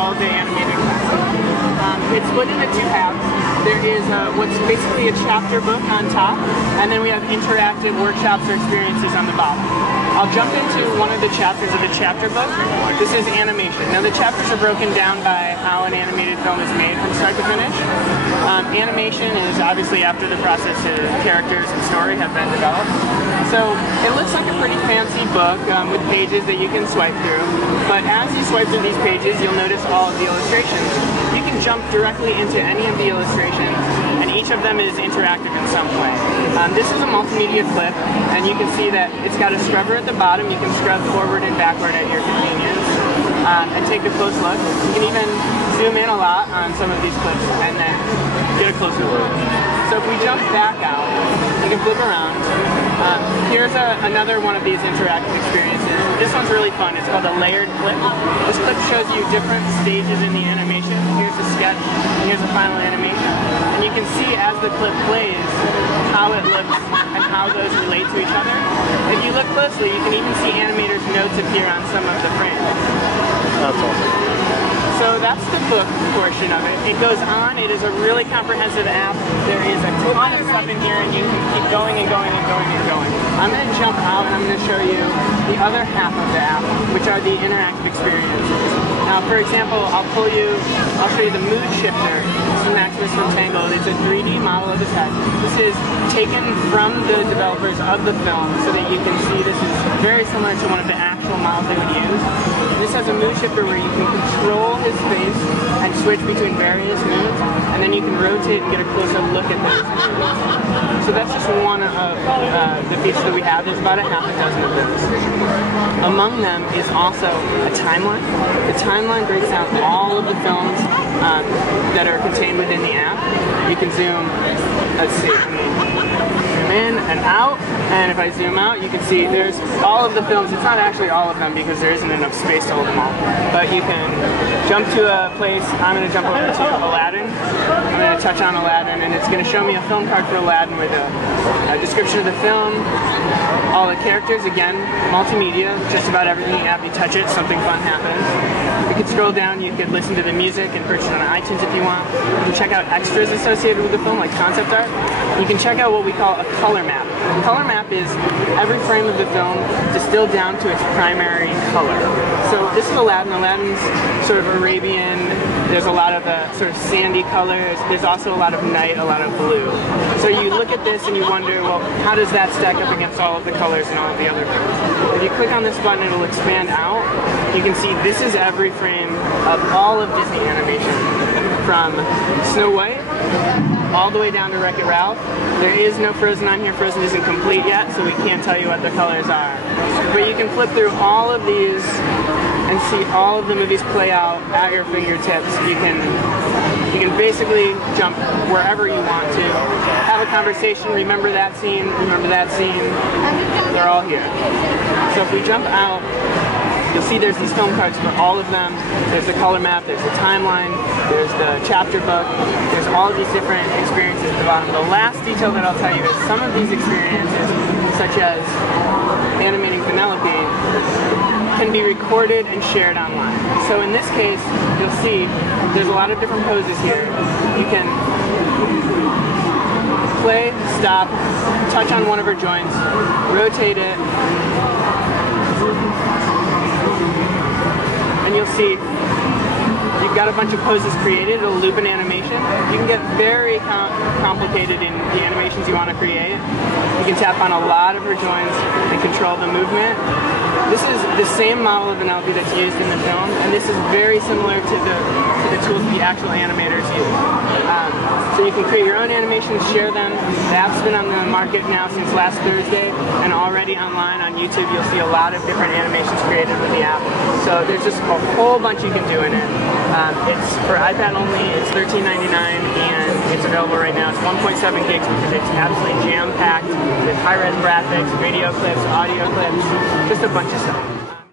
called the Animated Classic. It's split into two halves. There is what's basically a chapter book on top, and then we have interactive workshops or experiences on the bottom. I'll jump into one of the chapters of the chapter book. This is animation. Now the chapters are broken down by how an animated film is made from start to finish. Animation is obviously after the process of characters and story have been developed. So it looks like a pretty fancy book with pages that you can swipe through. But as you swipe through these pages, you'll notice all of the illustrations. You can jump directly into any of the illustrations, and each of them is interactive in some way. This is a multimedia clip, and you can see that it's got a scrubber at the bottom. You can scrub forward and backward at your convenience and take a close look. You can even zoom in a lot on some of these clips and then get a closer look. So if we jump back out, you can flip around. Here's another one of these interactive experiences. This one's really fun. It's called a layered clip. This clip shows you different stages in the animation. Here's a sketch, and here's a final animation. And you can see as the clip plays how it looks and how those relate to each other. If you look closely, you can even see animators' notes appear on some of the frames. That's awesome. So that's the book portion of it. It goes on. It is a really comprehensive app. There is a ton of stuff in here, and you can keep going and going and going and going. I'm going to jump out, and I'm going to show you the other half of the app, which are the interactive experiences. Now, for example, I'll show you the mood shifter. This is Maximus from Tangled. It's a 3D model of his head. This is taken from the developers of the film so that you can see this is very similar to one of the actual models they would use. This has a mood shifter where you can control his face and switch between various moods, and then you can rotate and get a closer look at those moods. So that's just one of the features that we have. There's about a half a dozen of those. Among them is also a timeline. The timeline breaks down all of the films that are contained within the app. You can zoom, let's see, zoom in and out, and if I zoom out, you can see there's all of the films. It's not actually all of them because there isn't enough space to hold them all, but you can jump to a place. I'm going to jump over to Aladdin. I'm going to touch on Aladdin, and it's going to show me a film card for Aladdin with a description of the film, all the characters, again, multimedia, just about everything in the app. You touch it, something fun happens. You can scroll down, you could listen to the music and purchase it on iTunes if you want. You can check out extras associated with the film, like concept art. You can check out what we call a color map. A color map is every frame of the film distilled down to its primary color. So this is Aladdin. Aladdin's sort of Arabian. There's a lot of sort of sandy colors. There's also a lot of night, a lot of blue. So you look at this and you wonder, well, how does that stack up against all of the colors and all of the other films? If you click on this button, it'll expand out. You can see this is every frame of all of Disney animation, from Snow White all the way down to Wreck-It Ralph. There is no Frozen on here. Frozen isn't complete yet, so we can't tell you what the colors are. But you can flip through all of these and see all of the movies play out at your fingertips. You can basically jump wherever you want to, have a conversation, remember that scene, they're all here. So if we jump out, you'll see there's these film cards for all of them. There's the color map, there's the timeline, there's the chapter book, there's all of these different experiences at the bottom. The last detail that I'll tell you is some of these experiences, such as animating Penelope, can be recorded and shared online. So in this case, you'll see there's a lot of different poses here. You can play, stop, touch on one of her joints, rotate it, and you'll see you've got a bunch of poses created. It'll loop an animation. You can get very complicated in the animations you want to create. You can tap on a lot of her joints and control the movement. This is the same model of Penelope that's used in the film, and this is very similar to the tools the actual animators use. So you can create your own animations, share them. The app's been on the market now since last Thursday, and already online on YouTube you'll see a lot of different animations created with the app. So there's just a whole bunch you can do in it. It's for iPad only, it's $13.99, and it's available right now. It's 1.7 gigs because it's absolutely jam-packed with high-res graphics, video clips, audio clips, just a bunch of stuff.